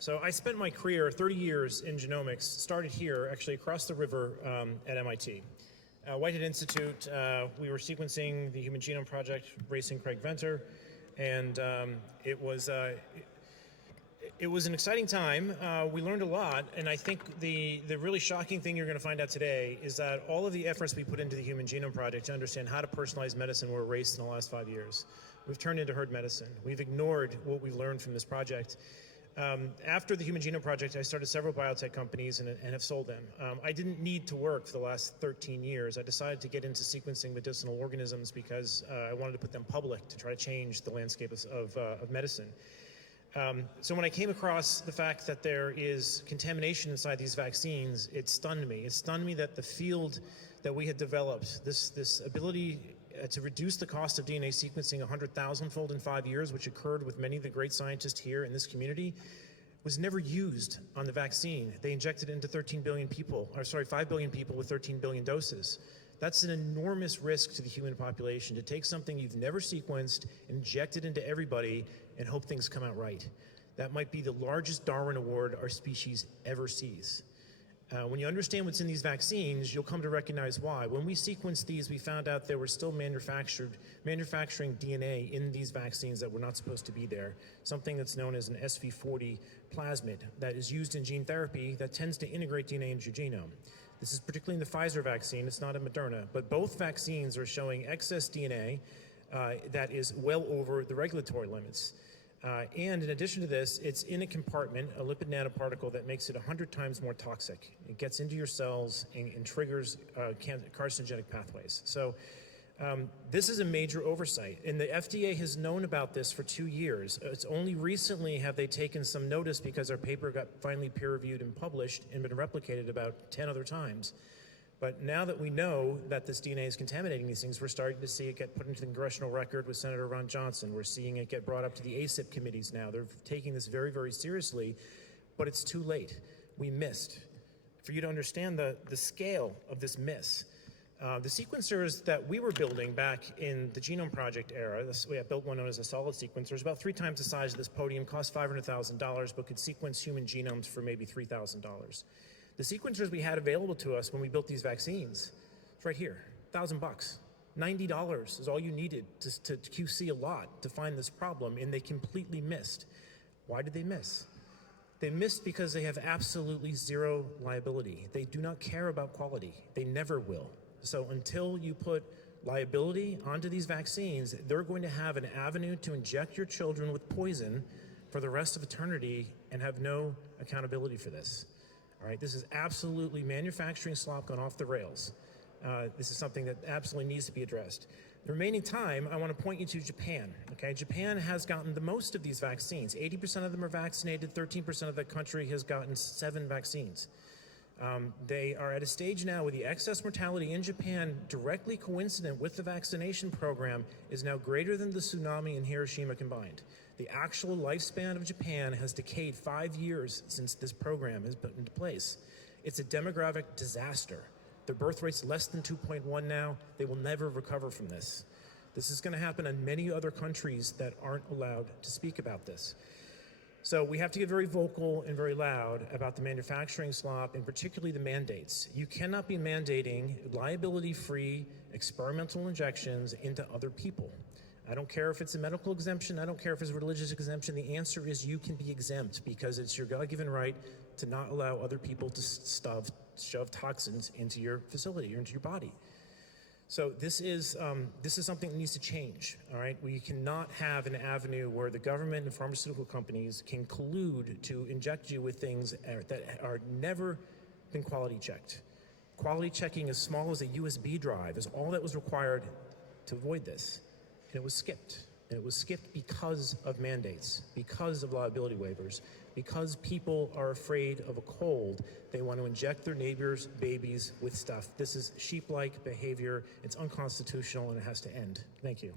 So I spent my career, 30 years in genomics, started here, actually across the river at MIT. Whitehead Institute, we were sequencing the Human Genome Project, racing Craig Venter, and it was an exciting time. We learned a lot, and I think the really shocking thing you're going to find out today is that all of the efforts we put into the Human Genome Project to understand how to personalize medicine were erased in the last 5 years. We've turned into herd medicine. We've ignored what we learned from this project. After the Human Genome Project, I started several biotech companies and have sold them. I didn't need to work for the last 13 years. I decided to get into sequencing medicinal organisms because I wanted to put them public to try to change the landscape of medicine. So when I came across the fact that there is contamination inside these vaccines, it stunned me. It stunned me that the field that we had developed, this ability to reduce the cost of DNA sequencing 100,000-fold in 5 years, which occurred with many of the great scientists here in this community, was never used on the vaccine. They injected it into 5 billion people with 13 billion doses. That's an enormous risk to the human population, to take something you've never sequenced, inject it into everybody, and hope things come out right. That might be the largest Darwin Award our species ever sees. When you understand what's in these vaccines, you'll come to recognize why. When we sequenced these, we found out there were still manufacturing DNA in these vaccines that were not supposed to be there, something that's known as an SV40 plasmid that is used in gene therapy that tends to integrate DNA into your genome. This is particularly in the Pfizer vaccine. It's not a Moderna, but both vaccines are showing excess DNA that is well over the regulatory limits. And in addition to this, it's in a compartment, a lipid nanoparticle that makes it 100 times more toxic. It gets into your cells and triggers carcinogenic pathways. So this is a major oversight, and the FDA has known about this for 2 years. It's only recently have they taken some notice because our paper got finally peer-reviewed and published and been replicated about 10 other times. But now that we know that this DNA is contaminating these things, we're starting to see it get put into the congressional record with Senator Ron Johnson. We're seeing it get brought up to the ACIP committees now. They're taking this very, very seriously, but it's too late. We missed. For you to understand the scale of this miss, the sequencers that we were building back in the Genome Project era, we had built one known as a solid sequencer, it's about 3 times the size of this podium, cost $500,000, but could sequence human genomes for maybe $3,000. The sequencers we had available to us when we built these vaccines, it's right here, $1,000. $90 is all you needed to QC a lot to find this problem, and they completely missed. Why did they miss? They missed because they have absolutely zero liability. They do not care about quality. They never will. So until you put liability onto these vaccines, they're going to have an avenue to inject your children with poison for the rest of eternity and have no accountability for this. All right, this is absolutely manufacturing slop gone off the rails. This is something that absolutely needs to be addressed. The remaining time, I want to point you to Japan. Okay, Japan has gotten the most of these vaccines. 80% of them are vaccinated. 13% of the country has gotten 7 vaccines. They are at a stage now where the excess mortality in Japan, directly coincident with the vaccination program, is now greater than the tsunami in Hiroshima combined. The actual lifespan of Japan has decayed 5 years since this program has been put into place. It's a demographic disaster. Their birth rate's less than 2.1 now. They will never recover from this. This is going to happen in many other countries that aren't allowed to speak about this. So we have to get very vocal and very loud about the manufacturing slop, and particularly the mandates. You cannot be mandating liability-free experimental injections into other people. I don't care if it's a medical exemption. I don't care if it's a religious exemption. The answer is you can be exempt because it's your God-given right to not allow other people to shove toxins into your facility or into your body. So this is something that needs to change, all right? We cannot have an avenue where the government and pharmaceutical companies can collude to inject you with things that are never been quality checked. Quality checking as small as a USB drive is all that was required to avoid this. And it was skipped. And it was skipped because of mandates, because of liability waivers, because people are afraid of a cold. They want to inject their neighbors' babies with stuff. This is sheep-like behavior. It's unconstitutional, and it has to end. Thank you.